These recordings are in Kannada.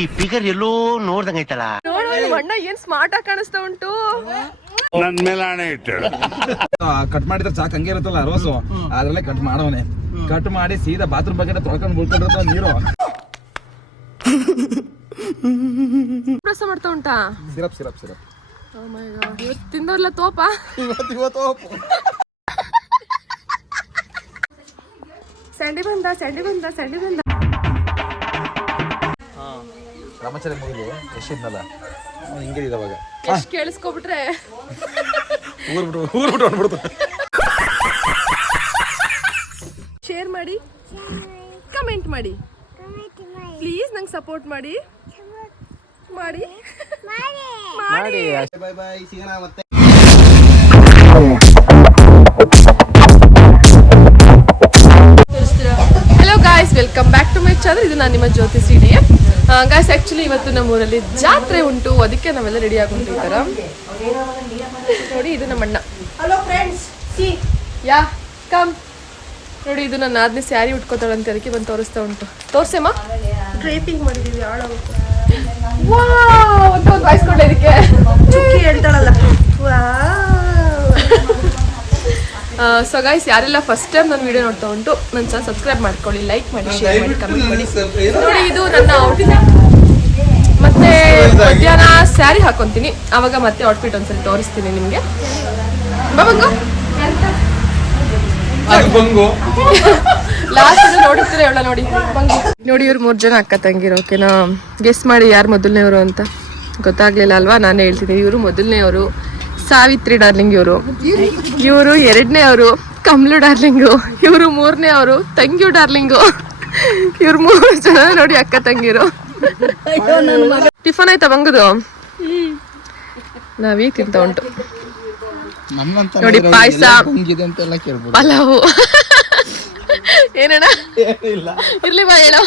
ಈ ಫಿಗರ್ ಎಲ್ಲೋ ನೋಡ್ದಂಗೈತಲ್ಲ. ಅಣ್ಣ ಏನ್ ಸ್ಮಾರ್ಟ್ ಆಗಿ ಕಾಣಿಸ್ತಾ ಉಂಟು. ನನ್ ಮೇಲೆ ಆಣೆ ಇಟ್ಟು ಕಟ್ ಮಾಡಿದ್ರೆ ಸಾಕು ಹಂಗೆ ಇರುತ್ತಲ್ಲ ರೋಸು ಅದ್ರಲ್ಲೇ ಕಟ್ ಮಾಡವನೆ. ಕಟ್ ಮಾಡಿ ಸೀದಾ ಬಾತ್ರೂಮ್ ಬಗ್ಗೆ ತೊಳ್ಕೊಂಡು ಬಿಡ್ಕೊಂಡಿರ್ತಾವ ನೀರು. ರಸ ಮಾಡ್ತಾ ಉಂಟಾ ಸಿರಪ್ ಸಿರಪ್ ಸಿರಪ್. ಇವತ್ತು ತಿಂದವ್ರಲ್ಲ ತೋಪ. ಸ್ಯಾಂಡಿ ಬಂದ ಸ್ಯಾಂಡಿ ಬಂದ ಸ್ಯಾಂಡಿ ಬಂದ. ರಾಮಾಚಾರ್ಯ ಮುಗಿದು ಎಷ್ಟಿದ್ನಲ್ಲ ಹಿಂಗೆ ಇದಾವಾಗ ಎಷ್ಟು ಕೇಳಿಸ್ಕೊಬಿಟ್ರೆ ಊರ್ಬಿಟ್ಟು ಅಂದ್ಬಿಡ್ತು. ಶೇರ್ ಮಾಡಿ, ಕಮೆಂಟ್ ಮಾಡಿ, ಪ್ಲೀಸ್ ನಂಗೆ ಸಪೋರ್ಟ್ ಮಾಡಿ ಮಾಡಿ ಮಾಡಿ. ಬೈ ಬೈ, ಸಿಗೋಣ ಮತ್ತೆ. Hello guys, welcome back to my channel. ಇದು ನಾನು ನಿಮ್ಮ ಜ್ಯೋತಿ CDF. ಗಾಯ್ಸ್, ಆ್ಯಕ್ಚುಲಿ ಇವತ್ತು ನಮ್ಮೂರಲ್ಲಿ ಜಾತ್ರೆ ಉಂಟು, ಅದಕ್ಕೆ ನಾವೆಲ್ಲ ರೆಡಿ ಆಗುಂಟು. ಈ ಥರ ನೋಡಿ, ಇದು ನಮ್ಮ ಅಣ್ಣ. ಹಲೋ ಫ್ರೆಂಡ್ಸ್, ಯಾ ಕಮ್ ನೋಡಿ. ಇದು ನನ್ನ ಆದ್ಮಿ ಸ್ಯಾರಿ ಉಟ್ಕೋತಾಳಂತೆ, ಅದಕ್ಕೆ ಬಂದು ತೋರಿಸ್ತಾ ಉಂಟು. ತೋರ್ಸೇಮ್ಮ, ಡ್ರೇಪಿಂಗ್ ಮಾಡಿದೀವಿ. ಒಂದು ವಾಯ್ಸ್ ಕೊಡ್ಲೆ ಇದಕ್ಕೆ ಹೇಳ್ತಾಳಲ್ಲ. ಸೊ ಗೈಸ್, ಯಾರೆಲ್ಲ ಫಸ್ಟ್ ಟೈಮ್ ನನ್ನ ವಿಡಿಯೋ ನೋಡ್ತಾ ಉಂಟು, ನನ್ನ ಚಾನಲ್ ಸಬ್ಸ್ಕ್ರೈಬ್ ಮಾಡ್ಕೊಳ್ಳಿ, ಲೈಕ್ ಮಾಡಿ, ಶೇರ್ ಮಾಡಿ, ಕಮೆಂಟ್ ಮಾಡಿ. ನೋಡಿ, ಇದು ನನ್ನ ಔಟ್ಫಿಟ್. ಮತ್ತೆ ಮಧ್ಯಾಹ್ನ ಸ್ಯಾರಿ ಹಾಕೊಂತೀನಿ, ಆವಾಗ ಮತ್ತೆ ಔಟ್ಫಿಟ್ ಒಂದ್ಸರಿ ತೋರಿಸ್ತೀನಿ ನಿಮಗೆ. ಲಾಸ್ಟ್ ನೋಡುತ್ತೀರ ಹೇಳ. ನೋಡಿ ನೋಡಿ, ಇವ್ರು 3 ಜನ ಅಕ್ಕ ತಂಗಿರು. ಓಕೆನಾ? ಗೆಸ್ ಮಾಡಿ ಯಾರು ಮೊದಲನೇವರು ಅಂತ. ಗೊತ್ತಾಗ್ಲಿಲ್ಲ ಅಲ್ವಾ? ನಾನೇ ಹೇಳ್ತೀನಿ. ಇವರು ಮೊದಲನೇವರು ಸಾವಿತ್ರಿ ಡಾರ್ಲಿಂಗ್, ಇವರು 2ನೇವರು ಕಮ್ಲು ಡಾರ್ಲಿಂಗು, ಇವರು 3ನೇವರು ತಂಗ್ಯು ಡಾರ್ಲಿಂಗು. ಇವ್ರು 3 ಜನ ನೋಡಿ ಅಕ್ಕ ತಂಗಿರು. ಟಿಫನ್ ಆಯ್ತಾ ಬಂಗುದು? ನಾವೀಗ ತಿಂತ ಉಂಟು ನೋಡಿ. ಪಾಯಸ, ಪಲಾವು. ಏನಣ್ಣ? ಇರ್ಲಿ ಬಾ, ಹೇಳೋ.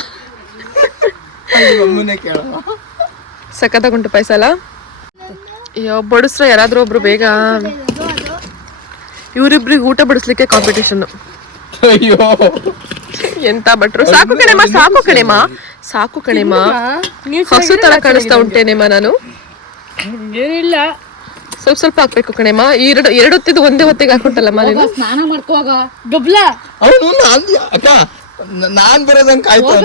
ಸಖತ್ತಾಗುಂಟು ಪಾಯಸ ಅಲ್ಲ? ಅಯ್ಯೋ, ಬಡಿಸ್ರ ಯಾರಾದ್ರೂ ಒಬ್ರು ಬೇಗ. ಇವ್ರಿಬ್ರಿಗೆ ಊಟ ಬಡಿಸ್ಲಿಕ್ಕೆ ಕಾಂಪಿಟೇಷನ್. ಅಯ್ಯೋ, ಎಂತ ಭಟ್ರು. ಸಾಕು ಕಣೆಮ್ಮ, ಸಾಕು ಕಣೆಮ್ಮ, ಸಾಕು ಕಣೆಮ್ಮ. ಹಸು ತರ ಕಾಣಿಸ್ತಾ ಉಂಟೇನೆಮ್ಮ ನಾನು? ಏನಿಲ್ಲ, ಸ್ವಲ್ಪ ಸ್ವಲ್ಪ ಹಾಕ್ಬೇಕು ಕಣೆಮ್ಮ. ಎರಡು ಹೊತ್ತಿದ್ದು ಒಂದೇ ಹೊತ್ತಿಗೆ ಹಾಕೊಂಟಲ್ಲಮ್ಮ ನೀನು. ಸ್ನಾನ ಮಾಡ್ಕೋವಾಗ ಗಬ್ಲ ನಾನ್ ಬರೋದಂಗ್ ಕಾಯ್ತು.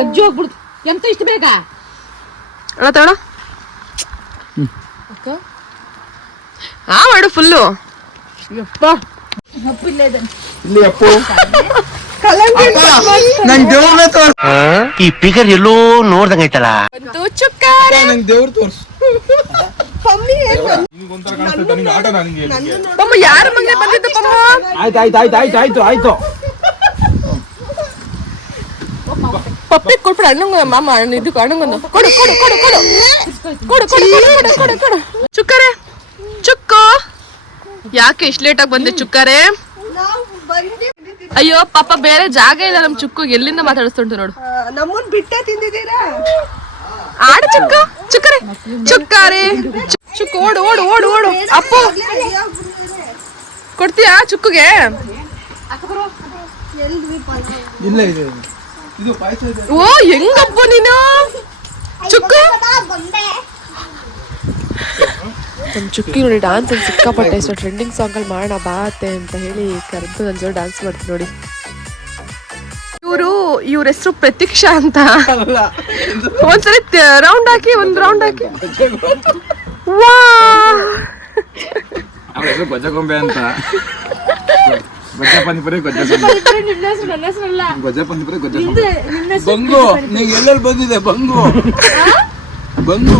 ರಜ್ಜು ಹೋಗ್ಬಿಡ್ತು. ಎಂತ ಇಷ್ಟು ಬೇಗ ಅಣ್ಣ ತಗೋಣ. ಹಾ ಮಾಡು ಫುಲ್ಲು. ಈ ಫಿಗರ್ ಎಲ್ಲೋ ನೋಡ್ದಂಗೈತಲ್ಲ. ಚುಕ್ಕಾರೆ ದೇವ್ರು ತೋರ್ಸು. ಬಮ್ಮ, ಯಾರ ಮನೆ ಬಂದಿದ್ದು ಬಮ್ಮ? ಆಯ್ತು. ಪಪ್ಪಿ ಕೊಟ್ಬಿಡ ಅಣ್ಣಂಗ. ಮಾಮ ಇದು ಅಣ್ಣಂಗೊಂದು ಕೊಡು ಕೊಡು ಕೊಡು ಕೊಡು ಕೊಡು ಕೊಡು ಕೊಡು ಕೊಡು ಕೊಡು. ಚುಕ್ಕಾರೆ, ಚುಕ್ಕು, ಯಾಕೆ ಇಷ್ಟು ಲೇಟಾಗಿ ಬಂದೆ ಚುಕ್ಕಾರೆ? ಅಯ್ಯೋ ಪಾಪ, ಬೇರೆ ಜಾಗ ಇಲ್ಲ ನಮ್ ಚುಕ್ಕು. ಎಲ್ಲಿಂದ ಮಾತಾಡಿಸ್ತುಂಟು ನೋಡು. ನಮ್ಮನ್ ಬಿಟ್ಟೆ ತಿಂದಿದ್ದೀರಾ? ಆಡು ಚುಕ್ಕು, ಚುಕ್ಕರೆ, ಚುಕ್ಕಾರೆ, ಚುಕ್ಕು. ಓಡು ಓಡು ಓಡು ಓಡು. ಅಪ್ಪು, ಕೊಡ್ತೀಯಾ ಚುಕ್ಕುಗೆ? ಇಲ್ಲ, ಇದು ಪಾಯಸ ಇದೆ. ಓ, ಹೆಂಗಪ್ಪ ನೀನು ಚುಕ್ಕು. ನಮ್ಮ ಚುಕ್ಕಿ ನೋಡಿ ಡಾನ್ಸ್ ಅಲ್ಲಿ ಸಿಕ್ಕಾಪಟ್ಟೆ ಇಷ್ಟ. ಟ್ರೆಂಡಿಂಗ್ ಸಾಂಗ್ ಅಲ್ಲಿ ಮಾಡೋಣ ಬಾತೆ ಅಂತ ಹೇಳಿ ಕರೆದು ನನ್ನ ಜೊತೆ ಡಾನ್ಸ್ ಮಾಡ್ತೀನಿ ನೋಡಿ. ಇವ್ರ ಹೆಸರು ಪ್ರತೀಕ್ಷಾ ಅಂತ. ಒಂದ್ಸರಿ ರೌಂಡ್ ಹಾಕಿ, ಒಂದು ರೌಂಡ್ ಹಾಕಿ. ವಾ, ಗೊಜ್ಜಗೊಂಬೆ ಅಂತ. ಬಂಗು, ನೀ ಎಲ್ಲೆಲ್ಲಿ ಬಂದಿದೆ ಬಂಗು? ಬಂಗು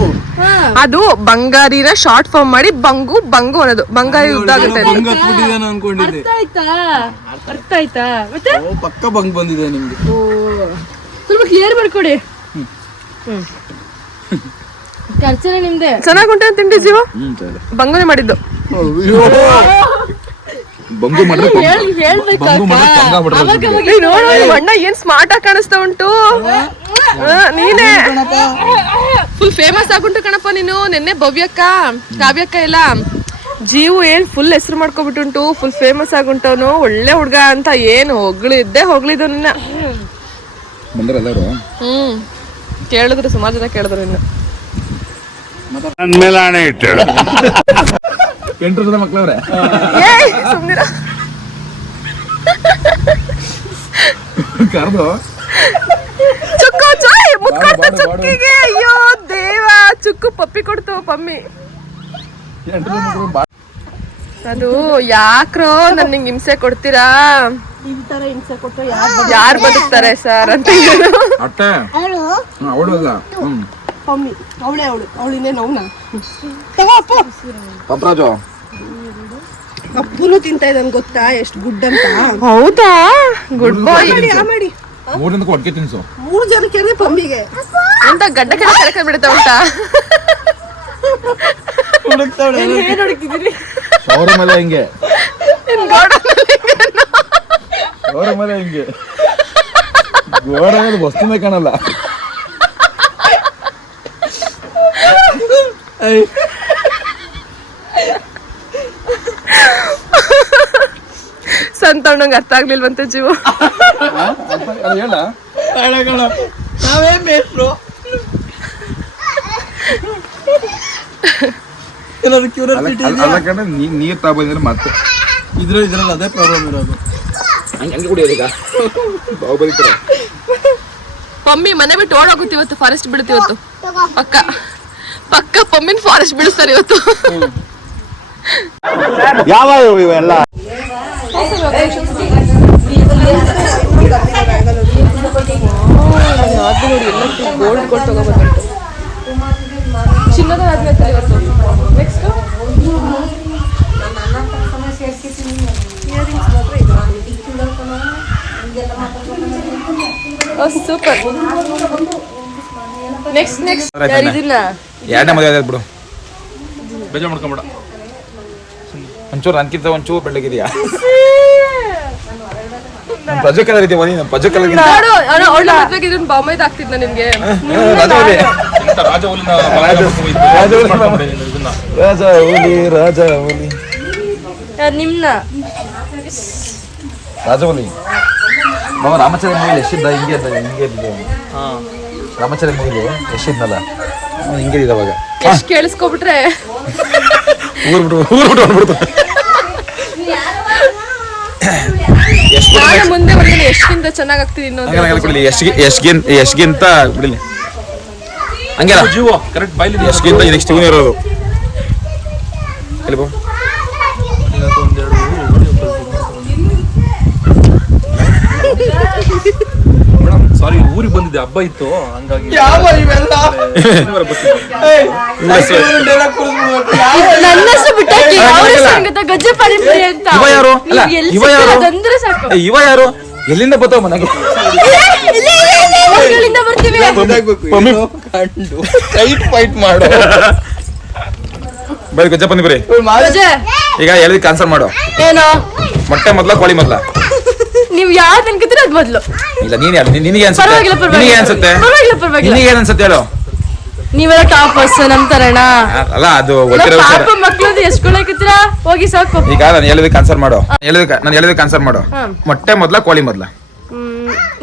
ಅದು ಬಂಗಾರಿನ ಶಾರ್ಟ್ ಫಾರ್ಮ್ ಮಾಡಿ ಬಂಗು ಬಂಗು ಅನ್ನೋದು. ಬಂಗಾರಿ ಉದ್ದಾಗುತ್ತೆ. ಅನ್ಕೊಂಡಿದ್ದೆ. ಅರ್ಥ ಆಯ್ತಾ? ಮತ್ತೆ ಪಕ್ಕ ಬಂಗ್ ಬಂದಿದೆ ನಿಮ್ಗೆ. ಸ್ವಲ್ಪ ಕ್ಲಿಯರ್ ಮಾಡ್ಕೊಡಿ. ಖರ್ಚನೆ ನಿಮ್ದೆ. ಚೆನ್ನಾಗುಂಟೆ ಅಂತ ತಿಂಡಿ ಜೀವ. ಬಂಗುನೇ ಮಾಡಿದ್ದು. ಬಂಗು ಮಾಡಿದ್ರೆ ಅಣ್ಣ ಏನ್ ಸ್ಮಾರ್ಟ್ ಆಗಿ ಕಾಣಿಸ್ತಾ ಉಂಟು. ನೀನೇ ಫುಲ್ ಫೇಮಸ್ ಆಗುಂಟು ಕಣಪ್ಪ ನೀನು. ನಿನ್ನೆ ಭವ್ಯಕ್ಕ, ಕಾವ್ಯಕ್ಕ ಎಲ್ಲ ಜೀವು ಏನ್ ಫುಲ್ ಹೆಸರು ಮಾಡ್ಕೊಬಿಟ್ಟುಂಟು. ಫುಲ್ ಫೇಮಸ್ ಆಗುಂಟವನು, ಒಳ್ಳೆ ಹುಡ್ಗ ಅಂತ. ಏನು ಹೊಗಳಿದ್ದೆ ಹೊಗಳಿದ್ದು ನಿನ್ನ. ಬಂದ್ರೆ ಎಲ್ಲರೂ ಕೇಳಿದ್ರು, ಸುಮಾರು ಜನ ಕೇಳಿದ್ರು. ಇನ್ನು ನನ್ ಮೇಲೆ ಆಣೆ ಇಟ್ಟಳು. 8 ಜನ ಮಕ್ಳವ್ರೆ. ಸುಮ್ನಿರ. ಕರ್ದು ಚುಕ್ಕು ಮುತ್ಕೊಡ್ತು ಚುಕ್ಕಿಗೆ. ಅಯ್ಯೋ ದೇವ, ಚುಕ್ಕು ಪಪ್ಪಿ ಕೊಡ್ತು ಪಮ್ಮಿ. 8 ಜನ ಮಕ್ಳು ಅದು ಯಾಕ್ರೋ ನನ್ನಿಂಗ್ ಹಿಂಸೆ ಕೊಡ್ತೀರಾ, ಈ ತರ ಹಿಂಸೆ ಕೊಟ್ಟರೆ ಯಾರು ಬದುಕ್ತಾರೆ ಸರ್ ಅಂತ ಹೇಳು. ಅಟ್ಟೆ ಅವಳಲ್ಲ. ಮಮ್ಮಿ ಅವಳಿನೇ ನೋವ್ನ ಪಪ್ರಾಜು ಅಪ್ಪುನು ತಿಂತ ಇದ್ದಾನೆ ಗೊತ್ತಾ, ಎಷ್ಟು ಗುಡ್ ಅಂತ. ಹೌದಾ, ಗುಡ್ ಬಾಯ್. ಮಾಡಿ 3 ಜನಕ್ಕೆ ಒಟ್ಟಿಗೆ ತಿನ್ಸು. 3 ಜನಕ್ಕೆ ಪಮ್ಮಿಗೆ ಎಂತ ಗಡ್ಡ ಕಡೆ ಕರೆಕ ಬಿಡುತ್ತ ಉಂಟಾ. ಏನ್ ಹುಡುಕ್ತಿದ್ದೀರಿ? ಅವ್ರ ಮೇಲೆ ಹಿಂಗೆ, ಅವ್ರ ಮೇಲೆ ಹಿಂಗೆ ಗೋಡೆ ಮೇಲೆ ವಸ್ತುನೇ ಕಾಣಲ್ಲ. ಸಂತಣ್ಣಂಗೆ ಅರ್ಥ ಆಗ್ಲಿಲ್ವಂತೆ ಜೀವ. ಹೇಳ ನಾವೇ ಮೇಸ್ರು ಅಲ್ಲ ಕಣ, ನೀರ್ ತಾ ಬಂದ್ರೆ ಮತ್ತೆ ಇದ್ರಲ್ಲಿ ಅದೇ ಪ್ರಾಬ್ಲಮ್ ಇರೋದು. ಹಂಗೆ ಕುಡಿಯೋದೀಗ ಬಾಹುಬಲಿ. ಪಮ್ಮಿ ಮನೆ ಬಿಟ್ಟು ಓಡೋಗುತ್ತೆ ಇವತ್ತು, ಫಾರೆಸ್ಟ್ ಬಿಡುತ್ತೆ ಇವತ್ತು. ಪಕ್ಕ ಪಕ್ಕ ಪಮ್ಮಿನ ಫಾರೆಸ್ಟ್ ಬಿಡಿಸ್ತಾರೆ ಇವತ್ತು. ಯಾವ ಇವೆಲ್ಲ ಗೋಲ್ಡ್ ಕೊಟ್ಟು ತಗೋಬಂದ್ಬಿಟ್ಟು ಚಿನ್ನದ ಆದ್ಮೇಲೆ ಇವತ್ತು. Next super. ನೆಕ್ಸ್ಟ್ ಇದನ್ನ 2ನೇ ಮದುವೆ ಆದ ಬಿಡು, ಬೇಜಾರು ಮಾಡ್ಕೊಂಬಿಡ. ಒಂಚೂರು ನನ್ಕಿಂತ ಒಂಚೂರು ಬೆಳ್ಳಗಿದೆಯಾ? ನಮ್ಮ ಪ್ರಜೆ ಕಲರ್ ಇದೀವ, ನೀನು ಪ್ರಜೆ ಕಲರ್ ಅವಳ ಮದ್ವೆಗೆ ಇದನ್ನ ಬಾಂಬೈದ್ ಆಗ್ತಿದ್ನ ನಿನ್ಗೆ. ರಾಜ ಹುಲಿ ನಿಮ್ನ ರಾಜವಲಿ ಬಾಬಾ ರಾಮಚಂದ್ರ ಮೂವಿಲಿ ಎಷ್ಟಿದ್ದ ಹಿಂಗೆ ಇದ್ದ ರಾಮಚಂದ್ರ ಮೂವಿಲಿ ಎಷ್ಟಿದ್ನಲ್ಲ ಹಿಂಗೆ ಇದ್ದ ಅವಾಗ. ಎಷ್ಟ್ ಕೇಳಿಸ್ಕೊಬಿಟ್ರೆ ಊರ್ಬಿಟ್ಟು ನಾನು ಮುಂದೆ ಬಂದ್ರೆ ಎಷ್ಟಿಂದ ಚೆನ್ನಾಗ್ ಆಗ್ತಿದೆ ಇನ್ನೊಂದು. ಎಷ್ಟ್ಗಿಂತ ಬಿಡಲಿ ಹಂಗೆಲ್ಲ ಜೀವ ಕರೆಕ್ಟ್ ಬೈಲಿ. ಎಷ್ಟ್ಗಿಂತ ನೆಕ್ಸ್ಟ್ ಇವನು ಇರೋದು ಎಲ್ಲಿ ಬಾ. ಸಾರಿ, ಊರಿಗೆ ಬಂದಿದ್ದೆ, ಹಬ್ಬ ಇತ್ತು, ಹಂಗಾಗಿ ಇವ ಯಾರು ಎಲ್ಲಿಂದ ಬರ್ತಾವ ಮನೆಗೆ? ಫೈಟ್ ಮಾಡು ಬರೀ ಗಜ್ಜ ಬಂದಿ ಬರೀ. ಈಗ ಹೇಳಿದ್ ಕ್ಯಾನ್ಸಲ್ ಮಾಡು. ಏನೋ ಮೊಟ್ಟೆ ಮೊದ್ಲ ಕೋಳಿ ಮೊದ್ಲ? ನೀವ್ ಯಾವ್ದು ಅನ್ಕೋತೀರ ಅದ್ ಮೊದ್ಲು. ಇಲ್ಲ ನೀನ್ ಯಾರು? ನಿನಗೆ ಅನ್ಸುತ್ತೆ? ನಿನಗೆ ಅನ್ಸುತ್ತೆ? ನಿನಗೆ ಏನ್ ಅನ್ಸುತ್ತೆ ಹೇಳು? ನೀವೆಲ್ಲ ಟಾಪರ್ಸ್ ನಮ್ ತರಣ ಅಲ್ಲ, ಅದು ಗೊತ್ತಿರೋ ವಿಚಾರ. ಮಕ್ಳದ್ದು ಎಷ್ಟ್ಕೊಳಕತ್ತೀರಾ? ಹೋಗಿ ಸಾಕು. ಈಗ ನಾನು ಹೇಳಿದ ಕ್ಯಾನ್ಸಲ್ ಮಾಡು. ನಾನು ಹೇಳಿದ ಕ್ಯಾನ್ಸಲ್ ಮಾಡು. ಮೊಟ್ಟೆ ಮೊದ್ಲ ಕೋಳಿ ಮೊದ್ಲ?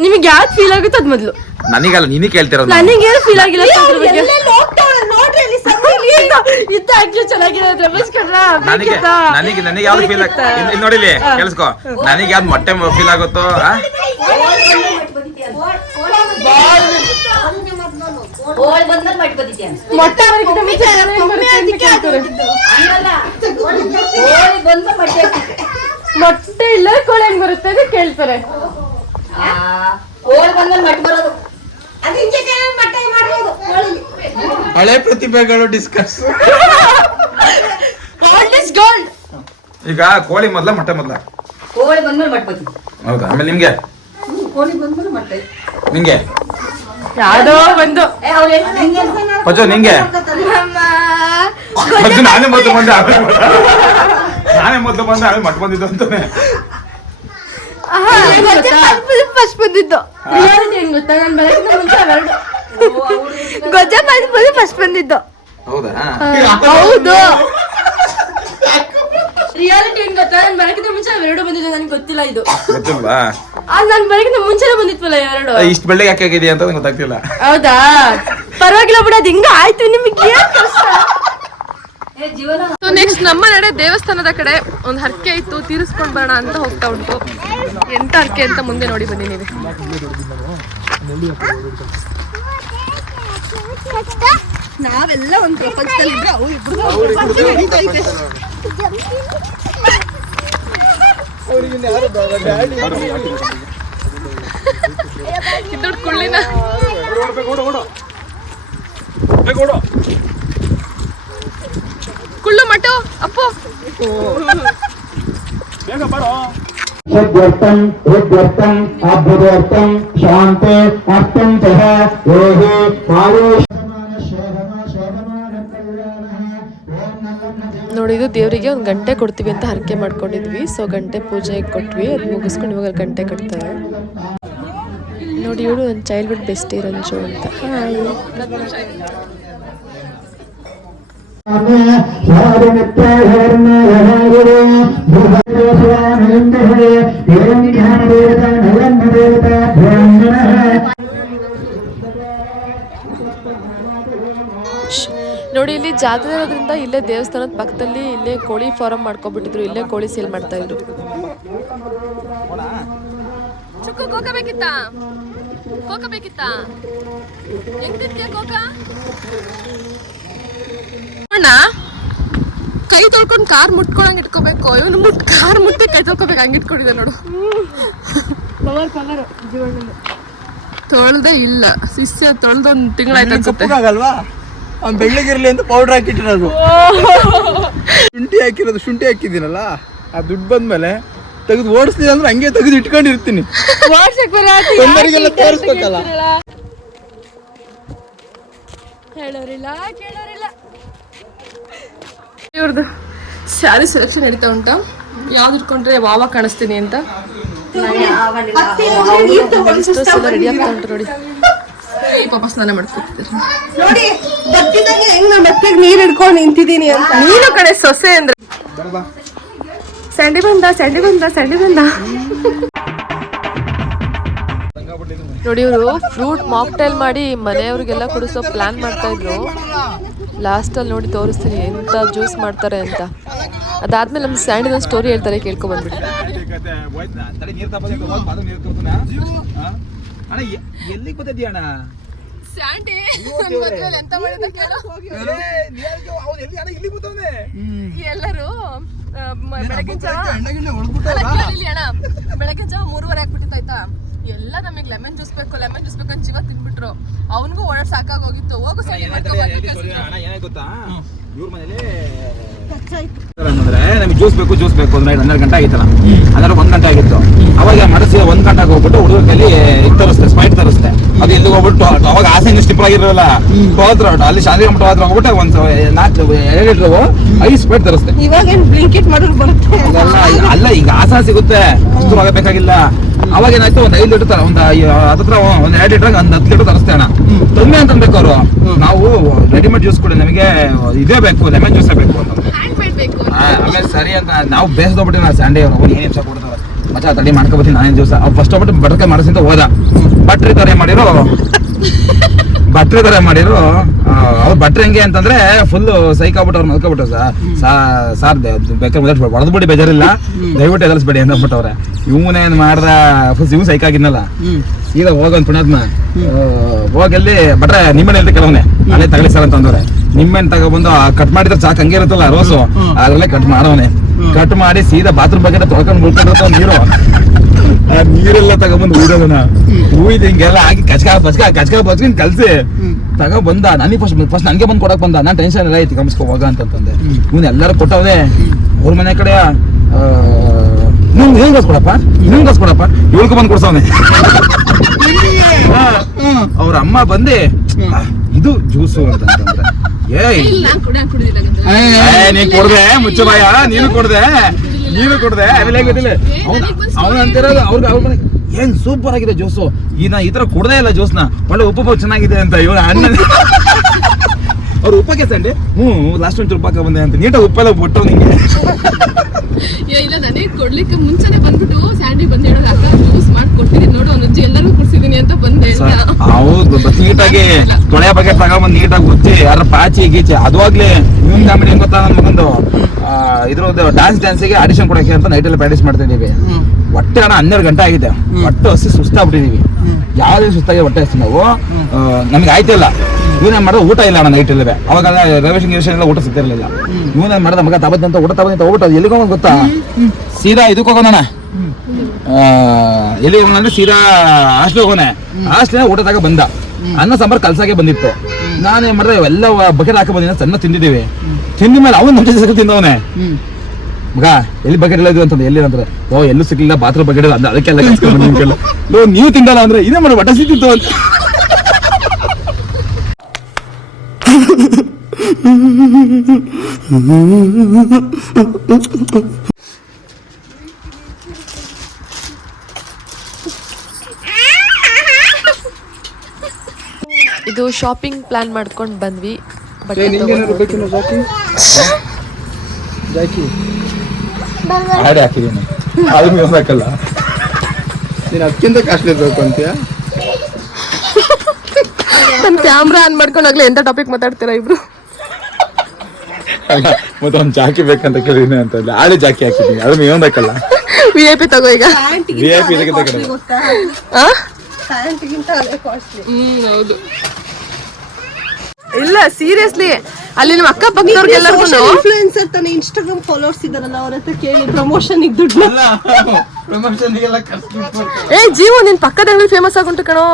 ನಿಮಗೆ ಯಾವ್ದು ಫೀಲ್ ಆಗುತ್ತೆ ಅದ್ ಮೊದ್ಲು. ನನಗಲ್ಲ, ನೀನೇ ಕೇಳ್ತಿರೋದು. ನನಗೇನು ಫೀಲ್ ಆಗಿಲ್ಲ. ನನಗೆ ಯಾವ್ದು ಫೀಲ್ ನೋಡಿಲಿ ಕೇಳಿಸ್ಕೊ. ನನಗೆ ಯಾವ್ದು ಮೊಟ್ಟೆ ಫೀಲ್ ಆಗುತ್ತೋ ಮೊಟ್ಟೆ ಇಲ್ಲ ಕೋಳಿ ಹೆಂಗ್ ಬರುತ್ತೆ ಅಂತ ಕೇಳ್ತಾರೆ. ಹಳೆ ಪ್ರತಿಭೆಗಳು ಡಿಸ್ಕಸ್. ಈಗ ಕೋಳಿ ಮೊದ್ಲ ಮೊಟ್ಟೆ ಮೊದ್ಲ? ಕೋಳಿ ಬಂದ್ಮೇಲೆ ಮಾಡ್ಕೋತೀವಿ. ಹೌದಾ? ಆಮೇಲೆ ನಿಮ್ಗೆ ಕೋಳಿ ಬಂದ್ಮೇಲೆ ಮೊಟ್ಟೆ. ನಿಂಗೆ ಯಾವ್ದೋ ಒಂದು ಪಜು ನಿಂಗೆ ನಾನೇ ಮೊದ್ಲು ಬಂದೆ ಆಮೇಲೆ ಮೊಟ್ಟೆ ಬಂದಿದ್ದು ಅಂತಾನೆ. ಫಸ್ಟ್ ಬಂದಿದ್ದು ಹೆಂಗ್ ಗೊತ್ತಾ? ನಾನು ಬರೋಕ್ಕಿಂತ ಮುಂಚೆ ಅವೆರಡು ಗೊಜ್ಜ ಬಂದು ಫಸ್ಟ್ ಬಂದಿದ್ದು. ಹೌದಾ? ಹೌದು. ರಿಯಾಲಿಟಿ ಹೆಂಗ್ ಗೊತ್ತಾ? ನಾನು ಬರೋಕ್ಕಿಂತ ಮುಂಚೆ ಅವೆರಡು ಬಂದಿದ್ದು, ನನ್ಗೆ ಗೊತ್ತಿಲ್ಲ ಇದು. ಗೊತ್ತಿಲ್ವಾ? ನಾನು ಬೆಳಗ್ಗೆ ಮುಂಚೆನೆ ಬಂದಿತ್ವಲ್ಲ ಎರಡು. ಇಷ್ಟು ಬೆಳ್ಳಗೆ ಯಾಕೆ ಆಗಿದೆಯಾ ಅಂತ ನಂಗೆ ಗೊತ್ತಾಗ್ತಿಲ್ಲ. ಹೌದಾ, ಪರವಾಗಿಲ್ಲ ಬಿಡ, ಅದು ಹಿಂಗ ಆಯ್ತು. ನಿಮಗೆ ನೆಕ್ಸ್ಟ್ ನಮ್ಮ ನಡೆ ದೇವಸ್ಥಾನದ ಕಡೆ ಒಂದು ಹರಕೆ ಇತ್ತು, ತೀರಿಸ್ಕೊಂಡ್ ಬರೋಣ ಅಂತ ಹೋಗ್ತಾ ಉಂಟು. ಎಂತ ಹರಕೆ ಅಂತ ಮುಂದೆ ನೋಡಿ ಬನ್ನಿ ನೀವು. ನಾವೆಲ್ಲ ಒಂದು ಪ್ರಪಂಚದಲ್ಲಿ ಇದ್ರೆ ಅವು ಇಬ್ರು ನಡೀತಾ ಇದೆ. ಇದೊಡ್ ಕುಳ್ಳಿನ ಕುಳ್ಳು ಮಟು ಅಪ್ಪು. शुद्धर्थम रुद्रर्थम अभ्युदर्थम शांति अर्थम चह योगे आयुष. ನೋಡಿ, ಇದು ದೇವರಿಗೆ ಒಂದು ಗಂಟೆ ಕೊಡ್ತೀವಿ ಅಂತ ಹರಕೆ ಮಾಡ್ಕೊಂಡಿದ್ವಿ. ಸೊ ಗಂಟೆ ಪೂಜೆ ಕೊಟ್ವಿ, ಅದು ಮುಗಿಸ್ಕೊಂಡು ಇವಾಗ ಗಂಟೆ ಕಟ್ತಾರೆ. ನೋಡಿ, ಇವಳು ಒಂದು ಚೈಲ್ಡ್ಹುಡ್ ಬೆಸ್ಟಿ ರಂಜು ಅಂತ. ನೋಡಿ, ಇಲ್ಲಿ ಜಾತ್ರೆ ಇರೋದ್ರಿಂದ ಇಲ್ಲೇ ದೇವಸ್ಥಾನದ ಪಕ್ಕದಲ್ಲಿ ಇಲ್ಲೇ ಕೋಳಿ ಫಾರಂ ಮಾಡ್ಕೊಬಿಟ್ಟಿದ್ರು. ಇಲ್ಲೇ ಕೋಳಿ ಸೇಲ್ ಮಾಡ್ತಾ ಇದ್ರು. ಚುಕ್ಕು ಕೋಕ ಬೇಕಿತ್ತ? ಕೋಕ ಬೇಕಿತ್ತ? ಹೆಂಗಿದ್ಯಾ ಕೋಕ? ಅಣ್ಣ, ಕೈ ತೊಳ್ಕೊಂಡು ಕಾರ್ ಮುಟ್ಕೊಳಂಗ್ ಇಟ್ಕೋಬೇಕು. ಇವನು ಕಾರ್ ಮುಟ್ಟಿ ಕೈ ತೊಳ್ಕೊಬೇಕು, ಹಂಗೆ ಇಟ್ಕೊಂಡಿದ್ದೆ ನೋಡು. ತೊಳ್ದೇ ಇಲ್ಲ, ಶಿಷ್ಯ ತೊಳ್ದೊಂದು ತಿಂಗಳಾಯ್ತು ಅನ್ಸುತ್ತೆ. ಅವ್ನು ಬೆಳ್ಳಗಿರ್ಲಿ ಅಂತ ಪೌಡರ್ ಹಾಕಿಟ್ಟಿರೋದು. ಶುಂಠಿ ಹಾಕಿದ್ದೀನಲ್ಲ, ಆ ದುಡ್ಡು ಬಂದ್ಮೇಲೆ ತೆಗೆದು ಓಡಿಸ್ತೀನಿ ಅಂದ್ರೆ ಹಂಗೆ ತೆಗೆದು ಇಟ್ಕೊಂಡಿರ್ತೀನಿ. ತೊಂದರೆಗೆಲ್ಲ ತೋರಿಸ್ಬೇಕಲ್ಲ. ಇವ್ರದ್ದು ಸ್ಯಾರಿ ಸೆಲೆಕ್ಷನ್ ನಡೀತಾ ಉಂಟಾ, ಯಾವ್ದು ಇಟ್ಕೊಂಡ್ರೆ ವಾವ ಕಾಣಿಸ್ತೀನಿ ಅಂತ. ರೆಡಿ ಆಗ್ತಾ ಉಂಟು ನೋಡಿ. ಪಾಪ ಸ್ನಾನ ಮಾಡ್ಕೊತಿದ್ದಾರೆ ನೋಡಿ. ಹೆಂಗ್ ಮೆತ್ತಗೆ ನೀರ್ ಹಿಡ್ಕೊಂಡು ನಿಂತಿದ್ದೀನಿ ಅಂತ. ನೀನು ಕಡೆ ಸೊಸೆ ಅಂದ್ರೆ ಸ್ಯಾಂಡಿ ಬಂದ ನೋಡಿ. ಇವರು ಫ್ರೂಟ್ ಮಾಕ್ಟೈಲ್ ಮಾಡಿ ಮನೆಯವ್ರಿಗೆಲ್ಲ ಕುಡಿಸೋ ಪ್ಲಾನ್ ಮಾಡ್ತಾ ಇದ್ರು. ಲಾಸ್ಟಲ್ಲಿ ನೋಡಿ ತೋರಿಸ್ತೀನಿ ಎಂತ ಜ್ಯೂಸ್ ಮಾಡ್ತಾರೆ ಅಂತ. ಅದಾದ್ಮೇಲೆ ನಮ್ಮ ಸ್ಯಾಂಡಿನ ಸ್ಟೋರಿ ಹೇಳ್ತಾರೆ, ಕೇಳ್ಕೊ ಬಂದ್ಬಿಡಿ. ಎಲ್ಲಿಗೆ ಗೊತ್ತಿದ್ಯಾ ಅಣ್ಣ? ಸ್ಯಾಂಡಿ ಎಂತ ಮಾಡಿದ ಎಲ್ಲರೂ ಬೆಳಗಿನ ಜಾವ 3:30 ಆಗ್ಬಿಟ್ಟಿತ್ತು ಆಯ್ತಾ. ಎಲ್ಲ ನಮಗೆ ಲೆಮನ್ ಜ್ಯೂಸ್ ಬೇಕು ಅಂತ ಜೀವ ತಿನ್ಬಿಟ್ರು. ಅವನಿಗೂ ಓಡಾಡ್ ಸಾಕಾಗೋಗಿತ್ತು. ಹೋಗು ಗೊತ್ತಾ, ಇವ್ರ ಮನೇಲಿ ನಮಗೆ ಜ್ಯೂಸ್ ಬೇಕು ಅಂದ್ರೆ 12 ಗಂಟೆ ಆಗಿತ್ತಲ್ಲ, ಅಂದ್ರೆ 1 ಗಂಟೆ ಆಗಿತ್ತು. ಅವಾಗ ಮನಸ್ಸು 1 ಗಂಟೆಗೆ ಹೋಗ್ಬಿಟ್ಟು ಹುಡುಗರ ಕೈಲಿ ಇದು ತರಿಸ್ತೆ, ಸ್ಪೈಟ್ ತರಿಸ್ತೆ. ಅದು ಎಲ್ಲಿಗೆ ಹೋಗ್ಬಿಟ್ಟು ಅವಾಗ ಆಸೆ ಸ್ಟಿಪ್ ಆಗಿರಲ್ಲ, ಅಲ್ಲಿ ಶಾಲೆ ಮಟ್ಟ ಹೋಗ್ಬಿಟ್ಟು ಒಂದು 2 ಲೀಟರ್ 5 ಸ್ಪೈಟ್ ತರಿಸ್ತೆ. ಅಲ್ಲ, ಈಗ ಆಸೆ ಸಿಗುತ್ತೆ, ಅಷ್ಟು ಆಗಬೇಕಾಗಿಲ್ಲ. ಅವಾಗ ಏನಾಯ್ತು, ಒಂದು 5 ಲೀಟರ್ ಒಂದು ಹತ್ರ ಒಂದು 2 ಲೀಟರ್ ಒಂದು 10 ಲೀಟರ್ ತರಿಸ್ತೇ ಅಣ್ಣ. ಕಮ್ಮಿ ಅಂತ ಅನ್ಬೇಕು ಅವರು. ನಾವು ರೆಡಿಮೇಡ್ ಜ್ಯೂಸ್ ಕೊಡಿ, ನಮಗೆ ಇದೇ ಬೇಕು, ಲೆಮನ್ ಜ್ಯೂಸೇ ಬೇಕು ಅಂತ. ಆಮೇಲೆ ಸರಿ ಅಂತ ನಾವು ಬೇಸದೋಗ್ಬಿಟ್ಟು ನಾ ಸ್ಯಾಂಡಿ ಅವ್ರು ಏನ್ ನಿಮಿಷ ಕೊಡ್ತಾರೆ ಮಚ್ಚ ತಡಿ ಮಾಡ್ಕೊಬತ್ತೀನಿ ನಾನೇನು ಜ್ಯೂಸ್. ಅವ್ರು ಫಸ್ಟ್ ಹೋಗ್ಬಿಟ್ಟು ಬಟರ್ಕಾಯಿ ಮಾಡಿಸಿಂತ ಹೋದ. ಬಟ್ರಿ ತರ ಮಾಡಿರೋ ಅವ್ರು ಭಟ್ರು ಹೆಂಗೆ ಅಂತಂದ್ರೆ ಫುಲ್ ಸೈಕ್ ಆಗ್ಬಿಟ್ಟು ಅವ್ರು ಮಲ್ಕೊಬಿಟ್ಟು ಸಾರ್ ಬೇಕಾದ್ರೆ ಹೊಡೆದ್ಬಿಡಿ, ಬೇಜಾರಿಲ್ಲ, ದಯವಿಟ್ಟು ಎದರ್ಸ್ಬೇಡಿ ಅಂತ ಅಂದ್ಬಿಟ್ಟವ್ರೆ. ಇವನೇನ್ ಮಾಡ್ದ, ಫುಲ್ ಇವ್ ಸೈಕ್ ಆಗಿದ್ನಲ್ಲ, ಈಗ ಹೋಗೋನ್ ಪುಣ್ಯಾತ್ಮ ಹೋಗಲ್ಲಿ ಬಟ್ರೆ ನಿಮ್ಮೆಣ್ಣೆ ಅಂತ ಕೆಲವನೇ ಅಲ್ಲೇ ತಗಲಿ ಸರ್ ಅಂತ ಅಂದವ್ರೆ. ನಿಮ್ಮೆಣ್ಣೆ ತಗೊಬಂದು ಕಟ್ ಮಾಡಿದ್ರೆ ಸಾಕು, ಹಂಗೆ ಇರುತ್ತಲ್ಲ ರೋಸು, ಅದ್ರಲ್ಲೇ ಕಟ್ ಮಾಡವನೆ. ಕಟ್ ಮಾಡಿ ಸೀದಾ ಬಾತ್ರೂಮ್ ಬಗ್ಗೆ ತೊಳ್ಕೊಂಡು ಮುಳ್ಕೊಂಡಿರ್ತಾವ ನೀರು. ಆ ನೀರೆಲ್ಲ ತಗೊಬಂದು ಊಡೋದನ್ನ ಹೂಯ್ದು ಹಿಂಗೆಲ್ಲ ಹಾಕಿ ಕಚ್ಕ ಬಚ್ಕೊಂಡು ಕಲ್ಸಿ ತಗೊಬಂದ. ನನಗೆ ಫಸ್ಟ್ ನನಗೆ ಬಂದು ಕೊಡಕ್ ಬಂದ. ನಾನು ಟೆನ್ಷನ್ ಎಲ್ಲ ಐತಿ, ಕಮ್ಸ್ಕೊ ಹೋಗ ಅಂತಂದೆ. ಇವ್ನು ಎಲ್ಲರೂ ಕೊಟ್ಟವ್ರೆ ಅವ್ರ ಮನೆ ಕಡೆ. ಹೆಂಗ್ ಕೊಡಪ್ಪ ಇವಳ್ಕೊ ಬಂದು ಕೊಡ್ಸವನೆ. ಅವ್ರ ಅಮ್ಮ ಬಂದೆ ಇದು ಜ್ಯೂಸು ಅಂತಂದ್ರೆ, ನೀನ್ ಕೊಡ್ದೆ ಮುಚ್ಚ ಬಾಯ, ನೀನು ಕೊಡ್ದೆ. ಆಮೇಲೆ ಹೇಗ್ ಗೊತ್ತಿಲ್ಲ ಅವನು ಅಂತಿರೋದು ಅವ್ರ ಮನೆ ಏನ್ ಸೂಪರ್ ಆಗಿದೆ ಜ್ಯೂಸು, ಈ ತರ ಕುಡ್ದೇ ಇಲ್ಲ ಜ್ಯೂಸ್ನ, ಒಳ್ಳೆ ಉಪ್ಪು ಚೆನ್ನಾಗಿದೆ ಅಂತ. ಇವ್ರ ಅಣ್ಣ ಅವ್ರು ಉಪ್ಪಕ್ಕೆ ಸಂಡೆ ಲಾಸ್ಟ್ ಒಂಚೂರು ಉಪ್ಪಕ್ಕೆ ಬಂದೆ ಅಂತ ನೀಟಾಗಿ ಉಪ್ಪೆಲ್ಲ ಬಿಟ್ಟು ನಿಂಗೆ ಇಲ್ಲ ನನಗೆ ಕೊಡ್ಲಿಕ್ಕೆ ಮುಂಚೆನೆ ಬಂದ್ಬಿಟ್ಟು ಸ್ಯಾಂಡಿ ಬಂದು ಹೇಳೋದು ಅಕ್ಕ ಜ್ಯೂಸ್ ಮಾಡಿ ಕೊಟ್ಟಿದ್ದೀನಿ ನೋಡು ಒಂದೊಂದು ಎಲ್ಲರಿಗೂ ಕುಡ್ಸಿದೀನಿ ಅಂತ ಬಂದೆ ಹೌದು ನೀಟಾಗಿ ತೊಳೆ ಬಕೆಟ್ ತಗೊಂಡ್ಬಂದು ನೀಟಾಗಿ ಉಚ್ಚಿ ಯಾರ ಪಾಚಿ ಗೀಚಿ ಅದುವಾಗ್ಲೇ ಇನ್ನೊಂದು ಕಾಮಿಡಿ ಏನ್ ಗೊತ್ತಾ ನನ್ನ ಮಗಂದು ಇದ್ರದ್ದು ಡ್ಯಾನ್ಸ್ಗೆ ಆಡಿಷನ್ ಕೊಡಕ್ಕೆ ಅಂತ ನೈಟಲ್ಲಿ ಪ್ರಾಕ್ಟೀಸ್ ಮಾಡ್ತಾ ಇದೀವಿ. ಹೊಟ್ಟೆ ಅಣ್ಣ 12 ಗಂಟೆ ಆಗಿದೆ, ಹೊಟ್ಟೆ ಹಸಿ ಸುಸ್ತಾಗ್ಬಿಟ್ಟಿದೀವಿ. ಯಾವ್ದೇ ಸುಸ್ತಾಗಿ ಹೊಟ್ಟೆ ಹಸಿ ನಾವು ನಮ್ಗೆ ಆಯ್ತಿಲ್ಲ. ಇವನೇನ್ ಮಾಡಿದ್ರೆ ಊಟ ಇಲ್ಲ ಅಣ್ಣ ನೈಟ್ ಇಲ್ಲವೇ, ಅವಾಗ ರಿಸರ್ವೇಶನ್ ಎಲ್ಲ ಊಟ ಸಿಗ್ತಿರ್ಲಿಲ್ಲ. ಇವನೇನ್ ಮಾಡಿದ ಮಗ ತಬದ್ದಂತ ಊಟ ತಬಂತ ಹೋಗ್ಬಿಟ್ಟು ಎಲ್ಲಿಗೆ ಹೋಗೋದು ಗೊತ್ತಾ, ಸೀದಾ ಇದಕ್ಕೆ ಹೋಗೋಣ, ಎಲ್ಲಿ ಹೋಗೋಣ ಅಂದ್ರೆ ಸೀದಾ ಹಾಸ್ಟೆಲ್ ಹೋಗೋಣ. ಹಾಸ್ಟೆಲ್ ಊಟ ತಗ ಬಂದ, ಅನ್ನ ಸಾಂಬಾರ್ ಕಲ್ಸಾಗೆ ಬಂದಿತ್ತು. ನಾನೇನ್ ಮಾಡಿದೆ ಎಲ್ಲ ಬಕೆಟ್ ಹಾಕಿ ಬಂದಿನ ಸಣ್ಣ ತಿಂದಿದ್ದೀವಿ. ತಿಂದ ಮೇಲೆ ಅವನು ನಮ್ಮ ತಿಂದವನೇ ಮಗ ಎಲ್ಲಿ ಬಕೆಟ್ ಇಲ್ಲ ಅಂತಂದ್ರೆ ಎಲ್ಲಿ ಅಂದ್ರೆ ಎಲ್ಲೂ ಸಿಗ್ಲಿಲ್ಲ, ಬಾತ್ರೂಮ್ ಬಕೆಟ್ ಇಲ್ಲ ಅದಕ್ಕೆಲ್ಲ ಕಲ್ಸ್ಕೊಂಡು ನೀವು ತಿಂದಲ್ಲ ಅಂದ್ರೆ ಇದೇ ಮಾಡಿ ಬಟ್ಟೆ ಸಿಕ್ತಿತ್ತು ಅಂತ. ಇದು ಶಾಪಿಂಗ್ ಪ್ಲಾನ್ ಮಾಡ್ಕೊಂಡು ಬಂದ್ವಿ. ಆಡೆ ಹಾಕಿದೀನಿ ಅದು ಹಾಕಲ್ಲ, ನೀನು ಅದಕ್ಕಿಂತ ಕಾಸ್ಟ್ಲಿ ಬೇಕು ಅಂತೀಯ. ನಮ್ ಕ್ಯಾಮ್ರಾ ಆನ್ ಮಾಡ್ಕೊಂಡಾಗ್ಲೇ ಎಂತ ಟಾಪಿಕ್ ಮಾತಾಡ್ತೀರಾ ಇಬ್ರು? ಅಲ್ಲ ಮತ್ತೆ ಒಂದು ಜಾಕಿ ಬೇಕಂತ ಕೇಳಿದೀನಿ ಅಂತ ಆಳೆ ಜಾಕಿ ಹಾಕಿದೀನಿ, ಅದು ನೀವು ಹಾಕಲ್ಲ. VIP ತಗೋ ಈಗ. VIP ಹೌದು. ಇಲ್ಲ ಸೀರಿಯಸ್ಲಿ ಅಲ್ಲಿ ನಮ್ಮ ಅಕ್ಕ ಪಕ್ಕದವ್ರಿಗೆಲ್ಲರಿಗೂ ಇನ್ಫ್ಲುಯೆನ್ಸರ್ ತಾನೆ ಇನ್ಸ್ಟಾಗ್ರಾಮ್ ಫಾಲೋವರ್ಸ್ ಇದಾರಲ್ಲ ಅವ್ರ ಹತ್ರ ಕೇಳಿ ಪ್ರಮೋಷನ್ ದುಡ್ಡು. ಜೀವ ನಿನ್ ಪಕ್ಕದ ಅಂಗಡಿ ಫೇಮಸ್ ಆಗುಂಟು ಕಣೋ.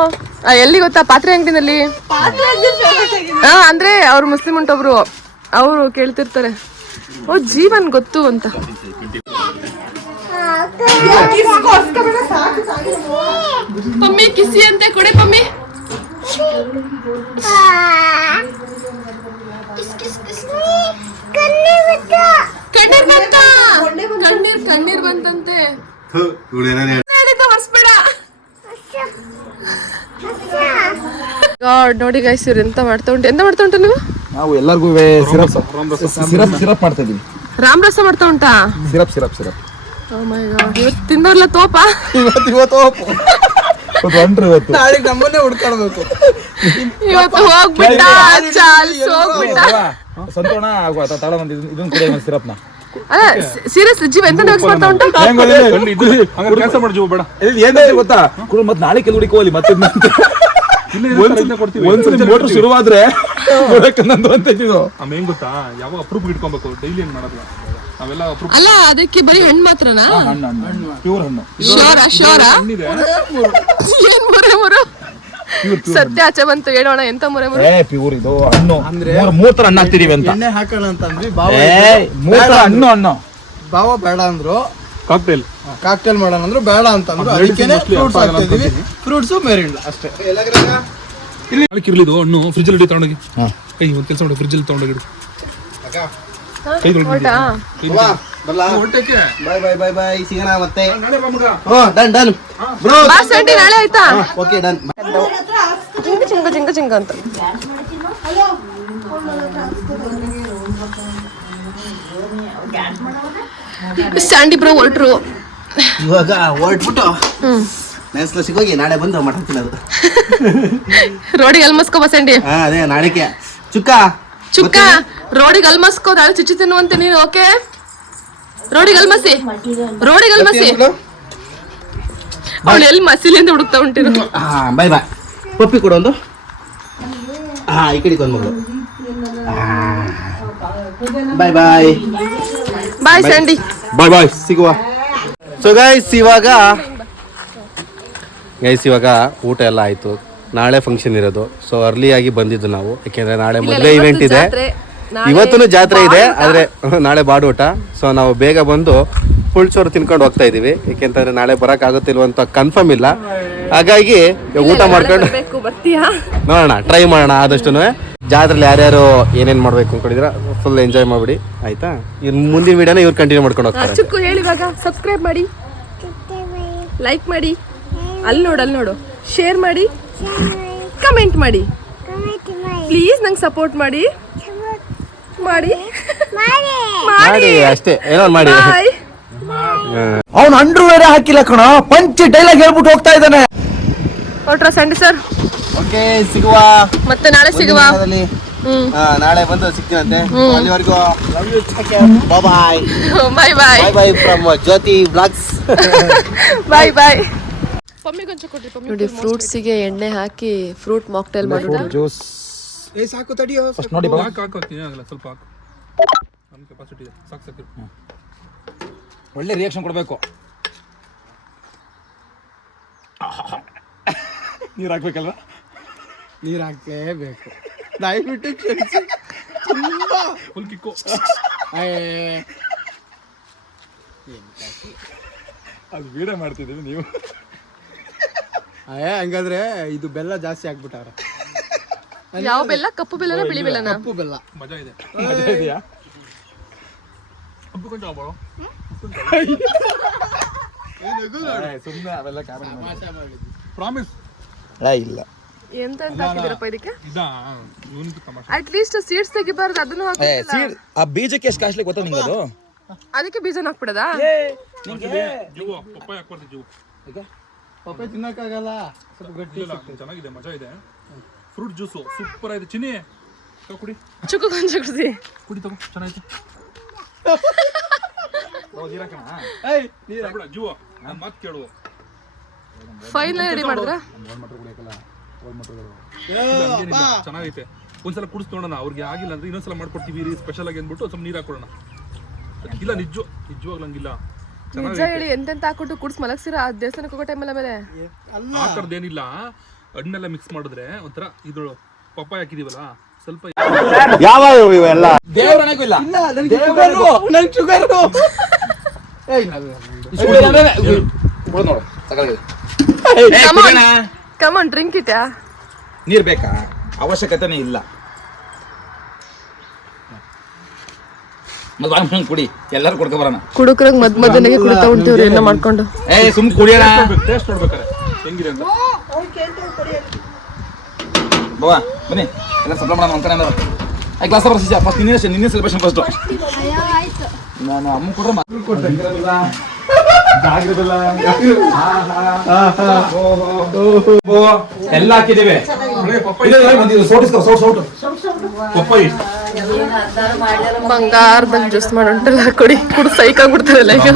ಎಲ್ಲಿ ಗೊತ್ತಾ, ಪಾತ್ರೆ ಅಂಗಡಿನಲ್ಲಿ. ಅಂದ್ರೆ ಅವ್ರು ಮುಸ್ಲಿಂ ಉಂಟೊಬ್ರು, ಅವರು ಕೇಳ್ತಿರ್ತಾರೆ ಓ ಜೀವನ್ ಗೊತ್ತು ಅಂತ. ಪಮ್ಮಿ ಕಿಸಿ ಅಂತ ಕೊಡೆ ಪಮ್ಮಿ. ಕಣ್ಣೀರ್ ಬಂತಂತೆ. ನೋಡಿ ಗೈಸ್ ಇವ್ರು ಎಂತ ಮಾಡ್ತಾ ಉಂಟು ನೀವು? ನಾವು ಎಲ್ಲರಿಗೂ ಸಿರಪ್ ಮಾಡ್ತಾ ಇದೀವಿ. ರಾಮ್ ರಸ ಮಾಡ್ತಾ ಉಂಟಾ? ಸಿರಪ್ ಇವತ್ತು ತಿಂದವ್ರಲ್ಲ ತೋಪ. ನಾಳೆಗೆ ನಮ್ಮನ್ನೇ ಹುಡ್ಕೊಳ್ಬೇಕು. ಇವತ್ತು ಹೋಗ್ಬಿಟ್ಟ ಹೋಗ್ಬಿಟ್ಟ. ಸಂತೋಣ ತಾಳ ಬಂದು ಇದನ್ನ ಕುಡಿಯ ಸಿರಪ್ನ. ಅಲ್ಲ ಸೀರಿಯಸ್ ಜೀವ ಎಂತ ಮಿಕ್ಸ್ ಮಾಡ್ತಾ ಉಂಟು? ಕೆಲಸ ಮಾಡಿ ಬೇಡ ಏನ್ ಗೊತ್ತಾ, ಮತ್ತೆ ನಾಳೆ ಕೆಲವು ಹುಡುಕೋಲಿ ಮತ್ತೆ ಒಂದ್ಸರಿ ಮೋಟರ್ ಶುರುವಾದ್ರೆ ನಂದು ಅಂತ ಆಮೇಲೆ ಗೊತ್ತಾ, ಯಾವ ಅಪ್ರೂಪ್ ಇಟ್ಕೊಬೇಕು, ಡೈಲಿ ಏನ್ ಮಾಡಲ್ಲ ನಾವೆಲ್ಲ ಅಪ್ರೂಪ್. ಅಲ್ಲ ಅದಕ್ಕೆ ಬರೀ ಹಣ್ಣು ಮಾತ್ರನಾ? ಪ್ಯೂರ್ ಹಣ್ಣು. ಶೋರ ಏನ್ ಮುರೆ ಸತ್ಯ ಆಚೆ ಬಂತು ಹೇಳೋಣ. ಎಂತ ಮುರೆ ಪ್ಯೂರ್ ಇದು ಹಣ್ಣು ಅಂದ್ರೆ 3 ತರ ಹಣ್ಣು ಹಾಕ್ತಿದೀವಿ ಅಂತ. ಎಣ್ಣೆ ಹಾಕೋಣ ಅಂತ ಅಂದ್ವಿ. 3 ತರ ಹಣ್ಣು ಬಾವ ಬೇಡ ಅಂದ್ರು, ಕಾಕ್ಟೇಲ್ ಮಾಡೋಣ ಅಂದ್ರು ಬೇಡ ಅಂತ ಅಂದ್ರು. ಅದಕ್ಕೇನೆ ಫ್ರೂಟ್ಸ್ ಹಾಕ್ತಿದೀವಿ. ಫ್ರೂಟ್ಸ್ ಮೇರಿಂಡ ಅಷ್ಟೇ. ಇರ್ಲಿದು ಹಣ್ಣು ಫ್ರಿಜ್ ಅಲ್ಲಿ ತಗೊಂಡೋಗಿ ಕೈ ಒಂದ್ ಕೆಲಸ ಮಾಡಿ, ಫ್ರಿಜ್ ಅಲ್ಲಿ ತಗೊಂಡೋಗಿಡು. ಬಾಯ್ ಸಿಗೋಣ ಮತ್ತೆ. Done bro. ನಾಳೆ ಆಯ್ತಾ? Okay done. ಚಿಂಗ ಅಂತ ಸ್ಯಾಂಡಿ ಬ್ರೋ ಹೊರಟ್ರು. ಇವಾಗ ಹೊರಟ್ಬಿಟ್ಟು ನೆನ್ಸ್ಲ ಸಿಗೋಗಿ ನಾಳೆ ಬಂದು ಮಟನ್ ತಿನ್ನೋದು. ರೋಡಿಗೆ ಅಲ್ಮಸ್ಕೋ ಬಸಂಡಿ. ಅದೇ ನಾಳೆಗೆ ಚುಕ್ಕ ರೋಡಿಗೆ ಅಲ್ಮಸ್ಕೋ, ನಾಳೆ ಚಿಚ್ಚಿ ತಿನ್ನುವಂತೆ ನೀನು. ಓಕೆ ರೋಡಿಗೆ ಅಲ್ಮಸಿ. ಅವಳು ಎಲ್ಲಿ ಮಸಿಲಿಂದ ಹುಡುಕ್ತಾ ಉಂಟಿರು. ಬಾಯ್ ಪಪ್ಪಿ ಕೊಡು ಒಂದು. ಈ ಕಡೆಗೆ ಒಂದು ಮಗಳು. ಬಾಯ್ ಸ್ಯಾಂಡಿ. ಬಾಯ್ ಸಿಗುವ. ಸೊ ಗೈಸ್ ಇವಾಗ ಊಟ ಎಲ್ಲ ಆಯ್ತು. ನಾಳೆ ಫಂಕ್ಷನ್ ಇರೋದು. ಸೊ ಅರ್ಲಿಯಾಗಿ ಬಂದಿದ್ದು ನಾವು, ಯಾಕೆಂದ್ರೆ ನಾಳೆ ಮದುವೆ ಇವೆಂಟ್ ಇದೆ. ಇವತ್ತು ಜಾತ್ರೆ ಇದೆ, ಆದ್ರೆ ನಾಳೆ ಬಾಡೂಟ. ಸೊ ನಾವು ಬೇಗ ಬಂದು ಪುಳ್ಚೋರು ತಿನ್ಕೊಂಡು ಹೋಗ್ತಾ ಇದೀವಿ, ಯಾಕೆಂತಂದ್ರೆ ನಾಳೆ ಬರಕ್ ಆಗುತ್ತಿಲ್ವ ಅಂತ ಕನ್ಫರ್ಮ್ ಇಲ್ಲ. ಹಾಗಾಗಿ ಊಟ ಮಾಡ್ಕೊಂಡು ನೋಡೋಣ, ಟ್ರೈ ಮಾಡೋಣ ಆದಷ್ಟು. ಜಾತ್ರೆಲಿ ಯಾರ್ಯಾರು ಏನೇನ್ ಮಾಡ್ಬೇಕು ಅನ್ಕೊಂಡಿದ್ರ ಫುಲ್ ಎಂಜಾಯ್ ಮಾಡ್ಬಿಡಿ ಆಯ್ತಾ. ಮುಂದಿನ ವಿಡಿಯೋನ ಇವ್ರು ಕಂಟಿನ್ಯೂ ಮಾಡ್ಕೊಂಡು ಹೋಗ್ತಾರೆ. ಚುಕ್ಕು ಹೇಳಿ ಇವಾಗ ಸಬ್ಸ್ಕ್ರೈಬ್ ಮಾಡಿ, ಲೈಕ್ ಮಾಡಿ, ಅಲ್ಲಿ ನೋಡು, ಶೇರ್ ಮಾಡಿ, ಕಮೆಂಟ್ ಮಾಡಿ, ಪ್ಲೀಸ್ ನಂಗೆ ಸಪೋರ್ಟ್ ಮಾಡಿ. ಮಾಡಿ ಮಾಡಿ ಅಷ್ಟೇ ಏನೋ ಒಂದ್ ಮಾಡಿ. ಬಾಯ್. ಅವ್ನು ಅಂಡ್ರು ಬೇರೆ ಹಾಕಿಲ್ಲ ಕಣ, ಪಂಚ್ ಡೈಲಾಗ್ ಹೇಳ್ಬಿಟ್ಟು ಹೋಗ್ತಾ ಇದ್ದಾನೆ. ಹೊಟ್ರ ಸಂಡೆ ಸರ್, ಓಕೆ ಸಿಗುವ ಮತ್ತೆ ನಾಳೆ ಸಿಗುವ. ನಾಳೆ ಬಂದು ಸಿಗ್ತೀನಂತೆ. ಅಲ್ಲಿವರೆಗೂ ಬಾಯ್ ಬಾಯ್ ಬಾಯ್ ಬಾಯ್ ಬಾಯ್ ಫ್ರಮ್ ಜ್ಯೋತಿ ಬ್ಲಾಗ್ಸ್. ಬಾಯ್ ಬಾಯ್. ನೋಡಿ ಫ್ರೂಟ್ಸಿಗೆ ಎಣ್ಣೆ ಹಾಕಿ ಫ್ರೂಟ್ ಮಾಕ್ಟೇಲ್ ಮಾಡೋಣ. ಜ್ಯೂಸ್ ಫಸ್ಟ್ ನೋಡಿ ಬಾಬಾ. ಹಾಕು ಏನಾಗಲ್ಲ, ಸ್ವಲ್ಪ ಹಾಕು, ನಮ್ಮ ಕೆಪಾಸಿಟಿ ಇದೆ, ಸಾಕು. ಒಳ್ಳೆ ರಿಯಾಕ್ಷನ್ ಕೊಡಬೇಕು. ನೀರು ಹಾಕ್ಬೇಕಲ್ವ? ನೀರು ಹಾಕಲೇಬೇಕು, ದಯವಿಟ್ಟು ಕ್ಷಮಿಸಿ. ತುಂಬಾ ಫುಲ್ ಕಿಕ್ಕು. ಅದು ವೀಡಿಯೋ ಮಾಡ್ತಿದ್ದೀವಿ ನೀವು. ಹಂಗಾದ್ರೆ ಇದು ಬೆಲ್ಲ ಜಾಸ್ತಿ ಆಗ್ಬಿಟ್ಟಾರ. ಯಾವ ಬೆಲ್ಲ? ಕಪ್ಪು ಬೆಲ್ಲನ ಬಿಳಿ ಬೆಲ್ಲನ? ಕಪ್ಪು ಬೆಲ್ಲ. ಮಜಾ ಇದೆ. ಇದೆಯಾ? ಉಪ್ಪು ಕೊಂಚ ಹಾಕ್ಬೋಡು. ಸುಮ್ಮನೆ ಅವೆಲ್ಲ ಪ್ರಾಮಿಸ್ ಇಲ್ಲ. ಎಂತ ಹಾಕಿದಿರಪ್ಪ ಇದಕ್ಕೆ? ಇದಾ ಇವನು ತಮಾಷೆ. ಅಟ್ ಲೀಸ್ಟ್ ಸೀಡ್ಸ್ ತೆಗಿಬಾರ್ದು, ಅದನ್ನು ಹಾಕಿ. ಆ ಬೀಜಕ್ಕೆ ಎಷ್ಟು ಕಾಸ್ಟ್ಲಿ ಗೊತ್ತಾ ನಿಂಗೆ? ಅದು ಅದಕ್ಕೆ ಬೀಜನ ಹಾಕ್ಬಿಡದಾ? ಜೀವ ಪಪ್ಪಾಯ ಹಾಕ್ಬಾರ್ದು. ಜೀವ ಪಪ್ಪಾಯ ತಿನ್ನಕ್ಕಾಗಲ್ಲ, ಸ್ವಲ್ಪ ಗಟ್ಟಿ. ಚೆನ್ನಾಗಿದೆ, ಮಜಾ ಇದೆ. ಫ್ರೂಟ್ ಜ್ಯೂಸು ಸೂಪರ್ ಆಗಿದೆ. ಚಿನ್ನಿ ಕುಡಿ, ಚುಕ್ಕು ಕೊಂಚ ಕುಡಿಸಿ. ಕುಡಿ ತಗೋ, ಚೆನ್ನಾಗಿದೆ. ಜೀವ ನನ್ನ ಮಾತು ಕೇಳು. ಫೈನಲ್ ರೆಡಿ ಮಾಡಿದ್ರ? ಚೆನ್ನಾಗೈತೆ. ಒಂದ್ಸಲ ಕುಡಿಸ್ ನೋಡೋಣ. ಅವ್ರಿಗೆ ಆಗಿಲ್ಲ ಅಂದ್ರೆ ಇನ್ನೊಂದ್ಸಲ ಮಾಡ್ಕೊಡ್ತೀವಿ ಸ್ಪೆಷಲ್ ಆಗಿ ಅಂದ್ಬಿಟ್ಟು ಸ್ವಲ್ಪ ನೀರು ಹಾಕೊಡೋಣ. ಇಲ್ಲ ನಿಜವಾಗ್ಲೂ ಹಂಗಿಲ್ಲ. ನಿಜ ಹೇಳಿ, ಎಂತೆಂತ ಹಾಕೊಟ್ಟು ಕುಡ್ಸ್ ಮಲಗ್ಸಿರ ಆ ದೇವಸ್ಥಾನಕ್ಕೆ ಹೋಗೋ ಟೈಮಲ್ಲ ಮೇಲೆ ಆ ಥರದ್ದೇನಿಲ್ಲ. ಹಣ್ಣೆಲ್ಲ ಮಿಕ್ಸ್ ಮಾಡಿದ್ರೆ ಒಂಥರ ಇದು ಪಪ್ಪಾಯ ಹಾಕಿದೀವಲ್ಲ ಸ್ವಲ್ಪ. ಯಾವ ಇವೆಲ್ಲ ದೇವ್ರನಗೂ ಇಲ್ಲ. ನಂಗೆ ಶುಗರು. ನೋಡು ಸಕಾಲಾಗಿದೆ. ಕಮಾನ್ ಡ್ರಿಂಕ್ ಇಟ್. ನೀರ್ ಬೇಕಾ? ಅವಶ್ಯಕತೆನೇ ಇಲ್ಲ. ಮತ್ತೆ ಕುಡಿ, ಎಲ್ಲರೂ ಕೊಡ್ಕೊ ಬರೋಣ. ಕುಡುಕ್ರಂಗ್ ಮಧ್ಯಾಹ್ನಗೆ ಕುಡಿತಾ ಉಂಟಿವ್ರಿ ಎಲ್ಲ ಮಾಡ್ಕೊಂಡು. ಸುಮ್ ಕುಡಿಯೋಣ. ಟೇಸ್ಟ್ ನೋಡ್ಬೇಕಾರೆ ಹೆಂಗಿದೆ ಅಂತ. ಬಾವಾ ಬನ್ನಿ, ಎಲ್ಲ ಸಪ್ಲ ಮಾಡೋಣ. ಒಂದು ಕಡೆ ಕ್ಲಾಸ್ ಫಸ್ಟ್ ನಿನ್ನೆ ಸೆಲೆಬ್ರೇಷನ್ ಫಸ್ಟ್. ನಾನು ಅಮ್ಮ ಕೊಡ್ರೆ ಎಲ್ಲ ಹಾಕಿದ್ದೇವೆ. ಬಂಗಾರದಾಗ ಜ್ಯೂಸ್ ಮಾಡುಂಟಲ್ಲ, ಕೊಡಿ ಕುಡ್ ಸೈಕ್ ಆಗ್ಬಿಡ್ತಾರಲ್ಲ ಈಗ.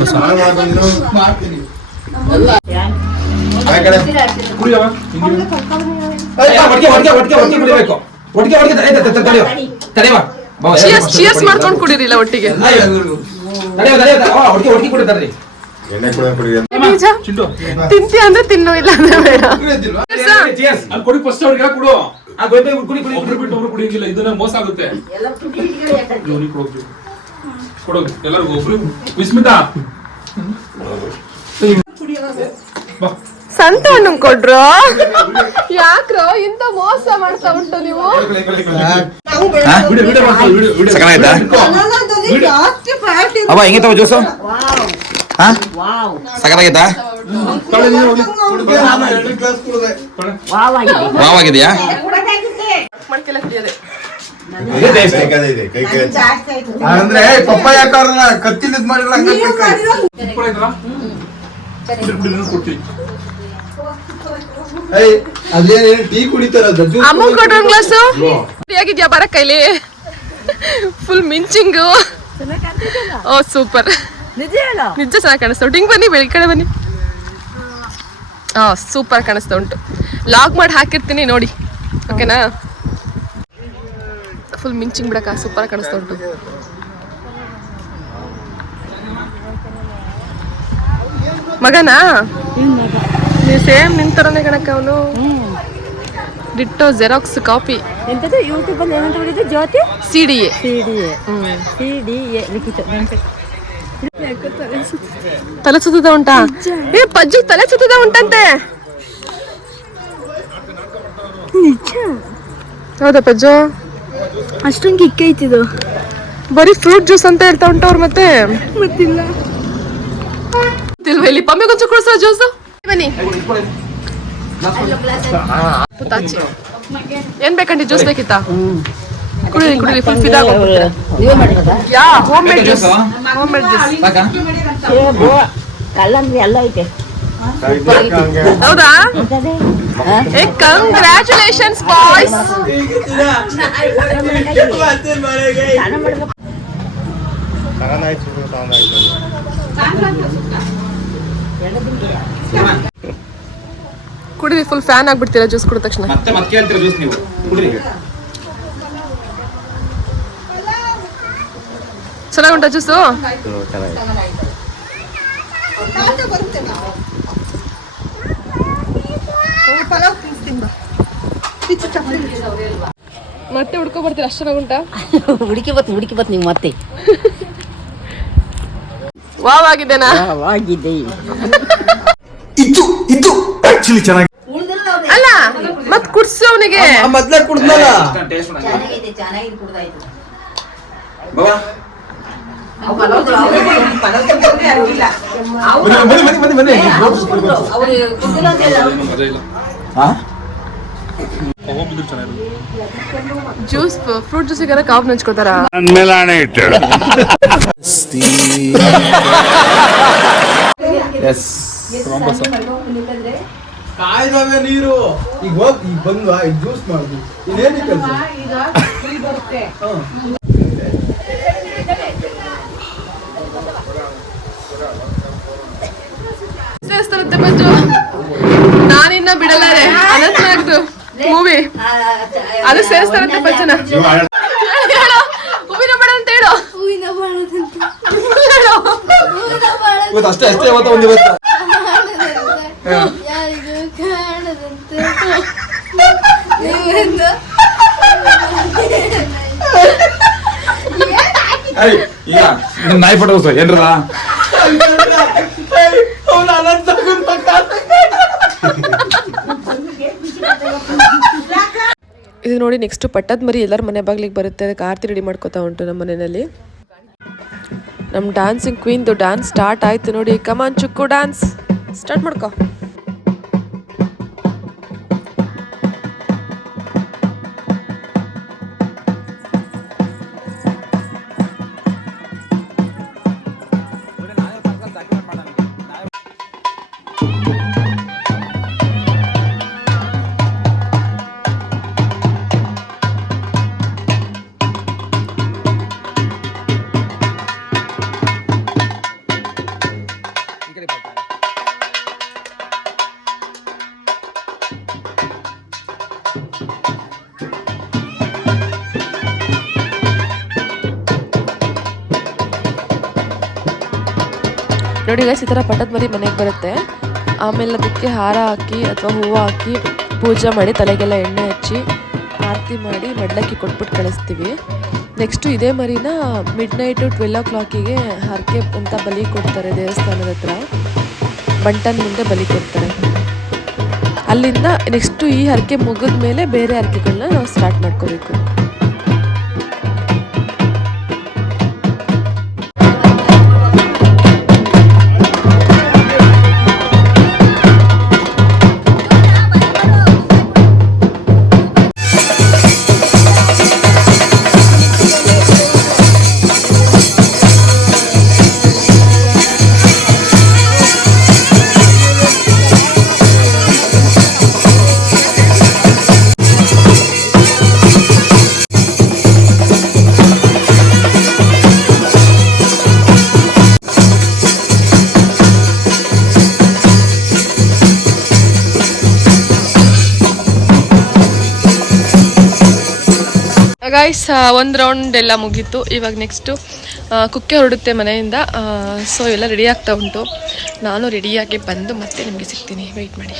ಚಿಯರ್ಸ್ ಮಾಡ್ಕೊಂಡು ಕುಡಿರಿಲ್ಲ ಒಟ್ಟಿಗೆ. ನಿಜ ತಿಂತಿ ಅಂದ್ರೆ ತಿನ್ನು, ಇಲ್ಲ ಅಂದ್ರೆ ಬೇಡ. ಅಲ್ಲಿ ಕೊಡಿ ಫಸ್ಟ್ ಅವ್ರಿಗೆ ಕೊಡು. ಒಬ್ರು ಬಿಟ್ಟು ಒಬ್ರು ಕುಡಿಯಂಗಿಲ್ಲ, ಇದನ್ನ ಮೋಸ ಆಗುತ್ತೆ. ಕೊಡೋದು ಎಲ್ಲರಿಗೂ ಒಬ್ರು. ವಿಸ್ಮಿತಾ ಸಂತ ಹಣ್ಣು ಕೊಡ್ರು. ಯಾಕ್ರೋ ಇಂತ ಮೋಸ ಮಾಡ್ತಾ ಉಂಟು ನೀವು? ಅವ ಹೆಂಗೆ ತಗೋ ಜ್ಯೂಸು? ಸಕಲಾಗೈತಾ? ವಾವಾಗಿದೆಯಾ? ಮಾಡ್ಕೆಲ್ಲ ಕುಡಿಯೋದೆ. ಅಂದ್ರೆ ಪಪ್ಪಾಯ ಹಾಕೋರ್ನ ಕತ್ತಿಲ್ ಇದ್ ಮಾಡಿಲ್ಲ. ಅದೇ ಟೀ ಕುಡಿತಾರ. ಅಮ್ಮ ಕೊಡ್ರ ಗ್ಲಾಸು. ಹೇಗಿದ್ಯಾ ಬರ ಕೈಲಿ? ಫುಲ್ ಮಿಂಚಿಂಗು. ಓ ಸೂಪರ್, ನಿಜ ಚೆನ್ನಾಗಿ ಕಾಣಿಸ್ತಾ ಉಂಟು. ಹಿಂಗ್ ಬನ್ನಿ, ಬೆಳಿ ಕಡೆ ಬನ್ನಿ. ಸೂಪರ್ ಕಾಣಿಸ್ತಾ ಉಂಟು. ಲಾಗ್ ಮಾಡಿ ಹಾಕಿರ್ತೀನಿ ನೋಡಿ, ಓಕೆನಾ? ಫುಲ್ ಮಿಂಚಿಂಗ್ ಬಿಡಕ ಸೂಪರ್ ಕಾಣಿಸ್ತಾ ಉಂಟು. ಮಗನಾ ನೀವು ಸೇಮ್ ನಿಂತರನೇ ಕಣಕ್ಕ ಅವನು. Ditto xerox copy. ಎಂತದ್ದು ಯೂಟ್ಯೂಬ್ ಅಲ್ಲಿ ಏನಂತ ಹೇಳಿದ್ದು? ಜ್ಯೋತಿ CDA. ಲಿಖಿತ. ತಲೆ ಸುತ್ತದ ಉಂಟಾ? ಪಜ್ಜಿ ತಲೆ ಸುತ್ತದ ಉಂಟಂತೆ. ಹೌದಾ ಪಜ್ಜು? ಅಷ್ಟೊಂದು ಕಿಕ್ ಐತಿದು. ಬರೀ ಫ್ರೂಟ್ ಜ್ಯೂಸ್ ಅಂತ ಹೇಳ್ತಾ ಉಂಟವ್ರು. ಮತ್ತೆ ಗೊತ್ತಿಲ್ಲ. ಇಲ್ಲಿ ಪಮ್ಮಿ ಕೊಂಚ ಕುಡಿಸೋ ಜ್ಯೂಸು. ಬನ್ನಿ ಪುತಾಚಿ. ಏನ್ ಬೇಕಂಡಿ? ಜ್ಯೂಸ್ ಬೇಕಿತ್ತಾ? ಕುಡಿ ಫುಲ್ ಫಿದಾಗೋಗ್ಬಿಡ್ತೀರಾ. Yeah home made juice. ಸಾಕಾ? ಕಲ್ಲಂಗಡಿ ಎಲ್ಲ ಐತೆ. ಹೌದಾ? ಏ ಕಂಗ್ರ್ಯಾಚುಲೇಷನ್ಸ್ ಬಾಯ್ಸ್. ಕುಡಿರಿ ಫುಲ್ ಫ್ಯಾನ್ ಆಗ್ಬಿಡ್ತೀರಾ ಜ್ಯೂಸ್ ಕುಡಿದ ತಕ್ಷಣ. ಮತ್ತೆ ಕೇಳ್ತೀರಾ ಜ್ಯೂಸ್ ನೀವು ಕುಡ್ರಿ. ಚೆನ್ನಾಗುಂಟಾ ಜ್ಯೂಸು? ಮತ್ತೆ ಹುಡ್ಕೊ ಬರ್ತೀರಾ? ಅಷ್ಟು ಚೆನ್ನಾಗುಂಟಾ? ಹುಡುಕಿ ಬತ್ ನೀವು ಮತ್ತೆ ವಾವ್ ಆಗಿದ್ದೇನಾ? ಆಗಿದೆ. ಇದು ಆಕ್ಚುಲಿ ಚೆನ್ನಾಗಿ ಅಲ್ಲ ಮತ್ ಕುಡ್ಸು ಅವನಿಗೆ. ಮೊದ್ಲೇ ಕುಡ್ದಲ್ಲ. ಚೆನ್ನಾಗಿದೆ ಕುಡ್ದಾಯ್ತು. ಬಾಬಾ ಬನ್ನಿ. ಜ್ಯೂಸ್ ಫ್ರೂಟ್ ಜ್ಯೂಸಿಗಾರ ಕಾವು ನೆಂಚ್ಕೋತಾರ. ನನ್ನ ಮೇಲೆ ಆಣೆ ಇಟ್ಟಳು. ಕಾಯ್ದವೆ ನೀರು ಈಗ ಹೋಗಿ ಈಗ ಬಂದ್ವಾ ಈಗ ಜ್ಯೂಸ್ ಮಾಡುದು ಇನ್ನೇನು ಕೆಲಸ. ಸೇರಿಸ್ತಾರಂತೆ ಮಂಜು. ನಾನಿನ್ನ ಬಿಡಲಾರೆ ಅನಂತ ಮೂವಿ ಅದು ಸೇರಿಸ್ತಾರಂತೆ ಪಂಚನ. ಹೂವಿನ ಬಾಣ ಅಂತ ಹೇಳು. ಇವತ್ತು ಅಷ್ಟೇ ಇವತ್ತು ಒಂದು ಇವತ್ತು ಈಗ ನಿಮ್ ನಾಯಿ ಫೋಟೋ ಏನ್ರದ ಇದು ನೋಡಿ ನೆಕ್ಸ್ಟ್ ಪಟ್ಟದ ಮರಿ ಎಲ್ಲರ ಮನೆ ಬಾಗ್ಲಿಗೆ ಬರುತ್ತೆ. ಅದಕ್ಕೆ ಆರತಿ ರೆಡಿ ಮಾಡ್ಕೋತಾ ಉಂಟು ನಮ್ಮ ಮನೆಯಲ್ಲಿ. ನಮ್ಮ ಡ್ಯಾನ್ಸಿಂಗ್ ಕ್ವೀನ್ದು ಡ್ಯಾನ್ಸ್ ಸ್ಟಾರ್ಟ್ ಆಯ್ತು ನೋಡಿ. ಕಮಾನ್ ಚುಕ್ಕು ಡ್ಯಾನ್ಸ್ ಸ್ಟಾರ್ಟ್ ಮಾಡ್ಕೋ. ನೋಡಿ ಗೈಸ್, ಈ ಥರ ಪಟ್ಟದ ಮರಿ ಮನೆಗೆ ಬರುತ್ತೆ. ಆಮೇಲೆ ಅದಕ್ಕೆ ಹಾರ ಹಾಕಿ ಅಥವಾ ಹೂವು ಹಾಕಿ ಪೂಜೆ ಮಾಡಿ ತಲೆಗೆಲ್ಲ ಎಣ್ಣೆ ಹಚ್ಚಿ ಆರತಿ ಮಾಡಿ ಮಡ್ಲಕ್ಕಿ ಕೊಟ್ಬಿಟ್ಟು ಕಳಿಸ್ತೀವಿ. ನೆಕ್ಸ್ಟು ಇದೇ ಮರಿನ ಮಿಡ್ನೈಟು 12 o'clock ಹರಕೆ ಅಂತ ಬಲಿ ಕೊಡ್ತಾರೆ. ದೇವಸ್ಥಾನದ ಹತ್ರ ಬಂಟನ್ ಮುಂದೆ ಬಲಿ ಕೊಡ್ತಾರೆ. ಅಲ್ಲಿಂದ ನೆಕ್ಸ್ಟು ಈ ಹರಕೆ ಮುಗಿದ ಮೇಲೆ ಬೇರೆ ಹರಕೆಗಳನ್ನ ನಾವು ಸ್ಟಾರ್ಟ್ ಮಾಡ್ಕೋಬೇಕು. ಗೈಸ್, ಒಂದು ರೌಂಡ್ ಎಲ್ಲ ಮುಗೀತು. ಇವಾಗ ನೆಕ್ಸ್ಟು ಕುಕ್ಕೆ ಹೊರಡುತ್ತೆ ಮನೆಯಿಂದ. ಸೊ ಎಲ್ಲ ರೆಡಿ ಆಗ್ತಾ ಉಂಟು. ನಾನು ರೆಡಿಯಾಗಿ ಬಂದು ಮತ್ತೆ ನಿಮಗೆ ಸಿಗ್ತೀನಿ, ವೆಯ್ಟ್ ಮಾಡಿ.